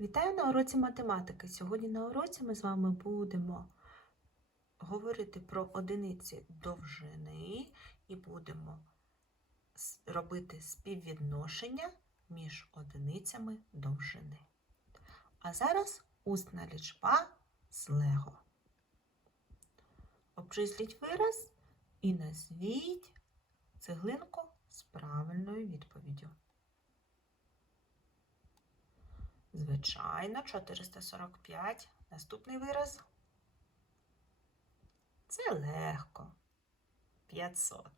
Вітаю на уроці математики. Сьогодні на уроці ми з вами будемо говорити про одиниці довжини і будемо робити співвідношення між одиницями довжини. А зараз усна лічба з Лего. Обчисліть вираз і назвіть цеглинку з правильною відповіддю. Звичайно, 445. Наступний вираз. Це легко. 500.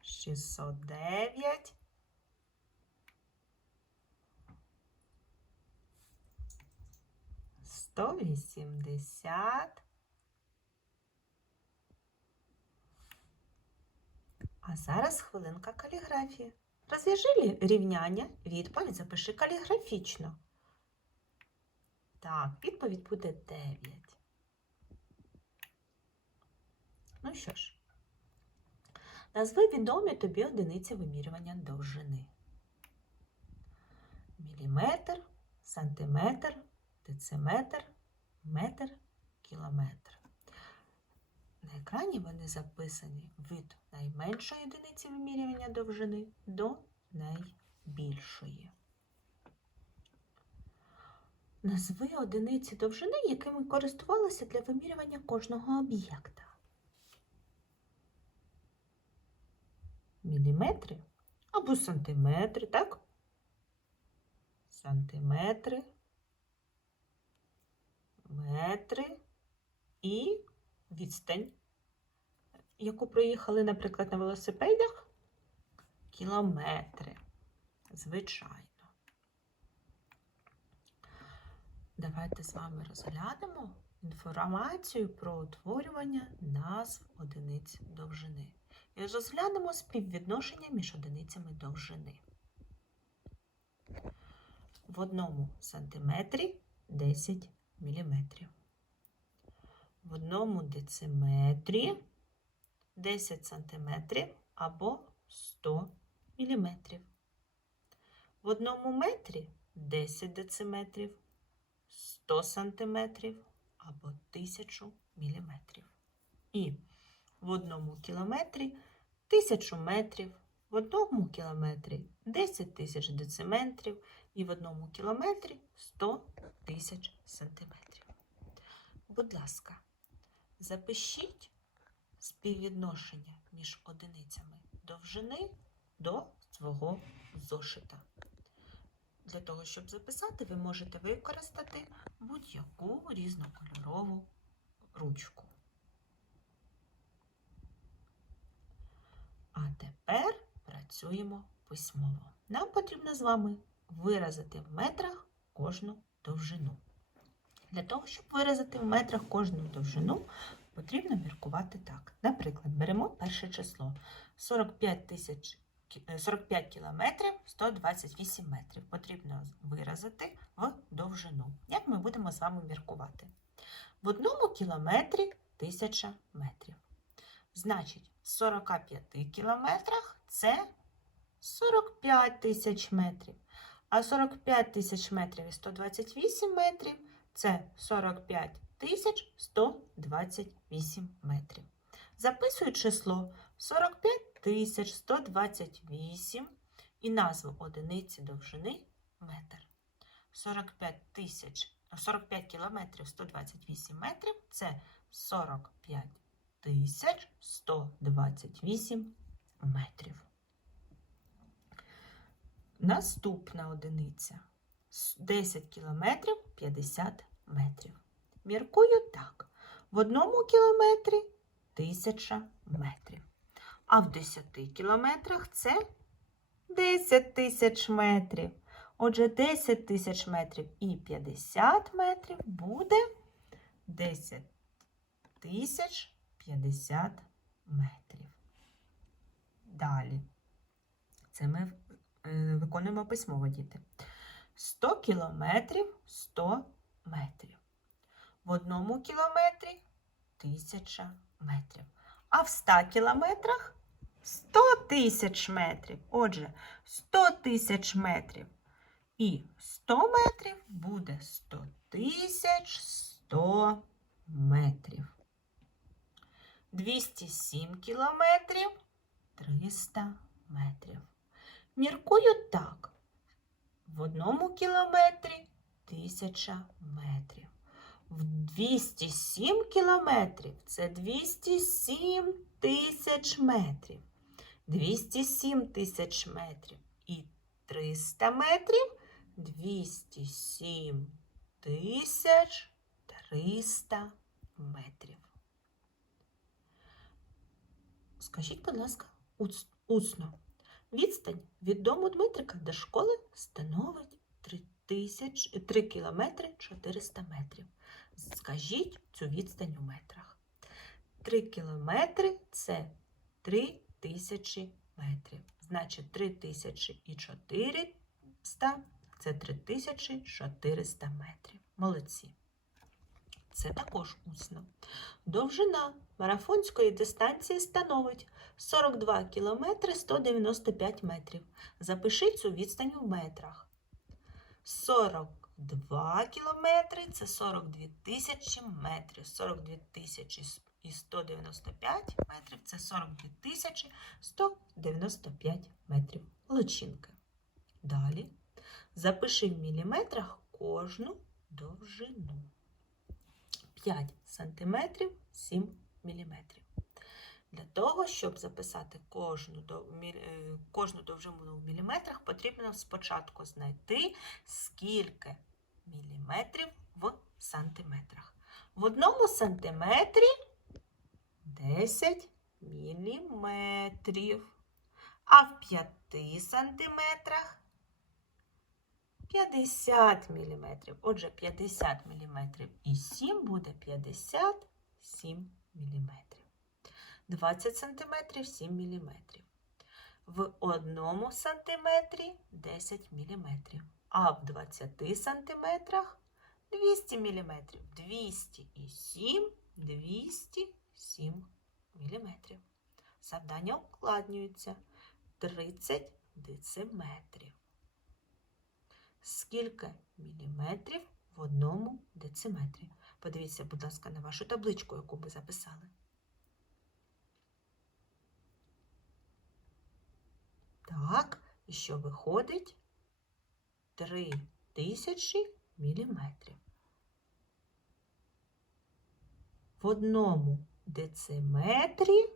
Шістсот дев'ять. Сто вісімдесят. А зараз хвилинка каліграфії. Розв'яжи рівняння, відповідь запиши каліграфічно. Так, відповідь буде 9. Ну що ж, назви відомі тобі одиниці вимірювання довжини. Міліметр, сантиметр, дециметр, метр, кілометр. На екрані вони записані від найменшої одиниці вимірювання довжини до найбільшої. Назви одиниці довжини, якими користувалися для вимірювання кожного об'єкта. Міліметри або сантиметри, так? Сантиметри, метри і відстань, яку проїхали, наприклад, на велосипедах, кілометри. Звичайно. Давайте з вами розглянемо інформацію про утворювання назв одиниць довжини. І розглянемо співвідношення між одиницями довжини. В одному сантиметрі 10 міліметрів в одному дециметрі 10 сантиметрів або 100 міліметрів. В одному метрі 10 дециметрів, 100 сантиметрів або 1000 міліметрів. І в одному кілометрі 1000 метрів, в одному кілометрі 10 тисяч дециметрів і в одному кілометрі 100 тисяч сантиметрів. Будь ласка, запишіть співвідношення між одиницями довжини до свого зошита. Для того, щоб записати, ви можете використати будь-яку різнокольорову ручку. А тепер працюємо письмово. Нам потрібно з вами виразити в метрах кожну довжину. Для того, щоб виразити в метрах кожну довжину, потрібно міркувати так. Наприклад, беремо перше число 45 тисяч. е, 45 кілометрів 128 метрів. Потрібно виразити в довжину. Як ми будемо з вами міркувати? В одному кілометрі 1000 метрів. Значить, в 45 кілометрах це 45 тисяч метрів. А 45 тисяч метрів і 128 метрів це 45 128 метрів. Записую число 45 128 і назву одиниці довжини метр. 45 тисяч 45 кілометрів 128 метрів це 45 тисяч 128 метрів. Наступна одиниця. С- 10 кілометрів 50 метрів. Міркую так. В одному кілометрі 1000 метрів. А в 10 кілометрах це 10 тисяч метрів. Отже, 10 тисяч метрів і 50 метрів буде 10 тисяч 50 метрів. Далі. Це ми е, виконуємо письмово діти. 100 кілометрів 100 метрів. В одному кілометрі 1000 метрів. А в 100 кілометрах 100 тисяч метрів. Отже, 100 тисяч метрів. І 100 метрів буде 100 тисяч 100 метрів. 207 кілометрів 300 метрів. Міркую так. В одному кілометрі 1000 метрів. В 207 кілометрів це 207 тисяч метрів. 207 тисяч метрів і 300 метрів 207 тисяч 300 метрів. Скажіть, будь ласка, усно. Відстань від дому Дмитрика до школи становить 3, тисяч, 3 кілометри 400 метрів. Скажіть цю відстань у метрах. 3 кілометри це 3 тисячі метрів. Значить, 3 тисячі і 400 це 3400 метрів. Молодці. Це також усно. Довжина марафонської дистанції становить 42 кілометри 195 метрів. Запишіть цю відстань у метрах. 42 кілометри це 42 тисячі метрів. 42 тисячі і 195 метрів це 42 тисячі 195 метрів. Личинки. Далі запиши в міліметрах кожну довжину. 5 сантиметрів 7 міліметрів. Для того, щоб записати кожну, е, кожну довжину в міліметрах, потрібно спочатку знайти, скільки міліметрів в сантиметрах. В одному сантиметрі 10 міліметрів, а в 5 сантиметрах 50 міліметрів. Отже, 50 міліметрів і 7 буде 57 міліметрів. 20 сантиметрів 7 міліметрів. В одному сантиметрі 10 міліметрів, а в 20 сантиметрах 200 міліметрів. 200 і 7 – 207 міліметрів. Завдання ускладнюється 30 дециметрів. Скільки міліметрів в одному дециметрі? Подивіться, будь ласка, на вашу табличку, яку ви записали. Так, і що виходить? 3000 міліметрів. В одному дециметрі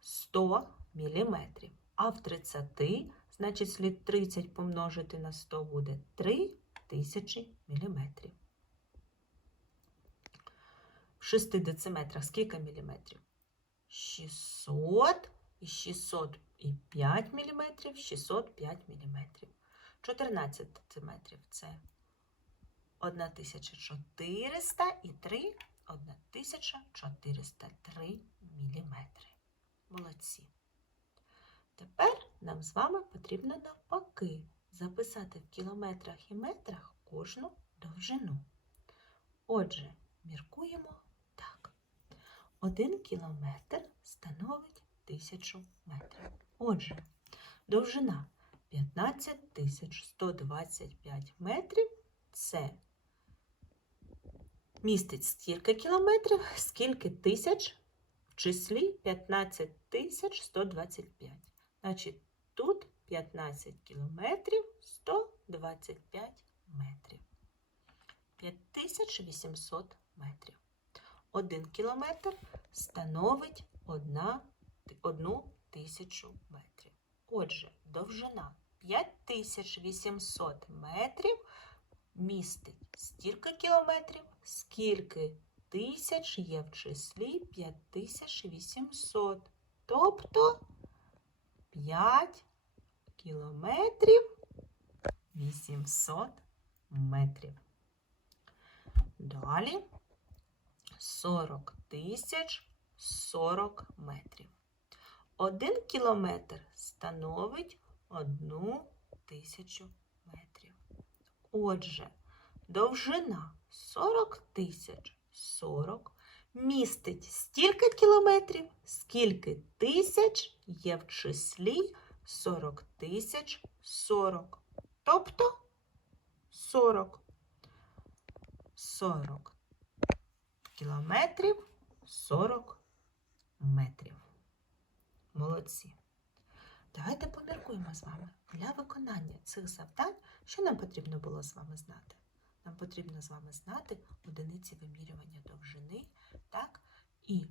100 міліметрів, а в 30 Значить, слід 30 помножити на 100 буде 3 тисячі міліметрів. В 6 дециметрах скільки міліметрів? 600 і 605 міліметрів, 605 міліметрів. 14 дециметрів – це 1400 і 3 – 1403 міліметри. Молодці. Тепер нам з вами потрібно навпаки записати в кілометрах і метрах кожну довжину. Отже, міркуємо так. Один кілометр становить тисячу метрів. Отже, довжина 15 125 метрів це містить стільки кілометрів, скільки тисяч в числі 15 125. Значить, тут 15 кілометрів 125 метрів. 5800 метрів. Один кілометр становить одна, одну тисячу метрів. Отже, довжина 5800 метрів містить стільки кілометрів, скільки тисяч є в числі 5800. Тобто 5 кілометрів 800 метрів. Далі 40 тисяч 40 метрів. Один кілометр становить одну тисячу метрів. Отже, довжина 40 тисяч 40 містить стільки кілометрів, скільки тисяч є в числі 40 тисяч 40. Тобто 40. 40 кілометрів 40 метрів. Молодці. Давайте поміркуємо з вами. Для виконання цих завдань, що нам потрібно було з вами знати? Нам потрібно з вами знати одиниці вимірювання довжини, так, і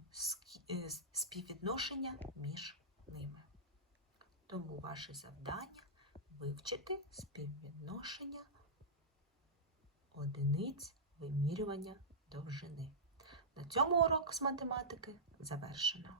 е, співвідношення між ними. Тому ваше завдання вивчити співвідношення одиниць вимірювання довжини. На цьому урок з математики завершено.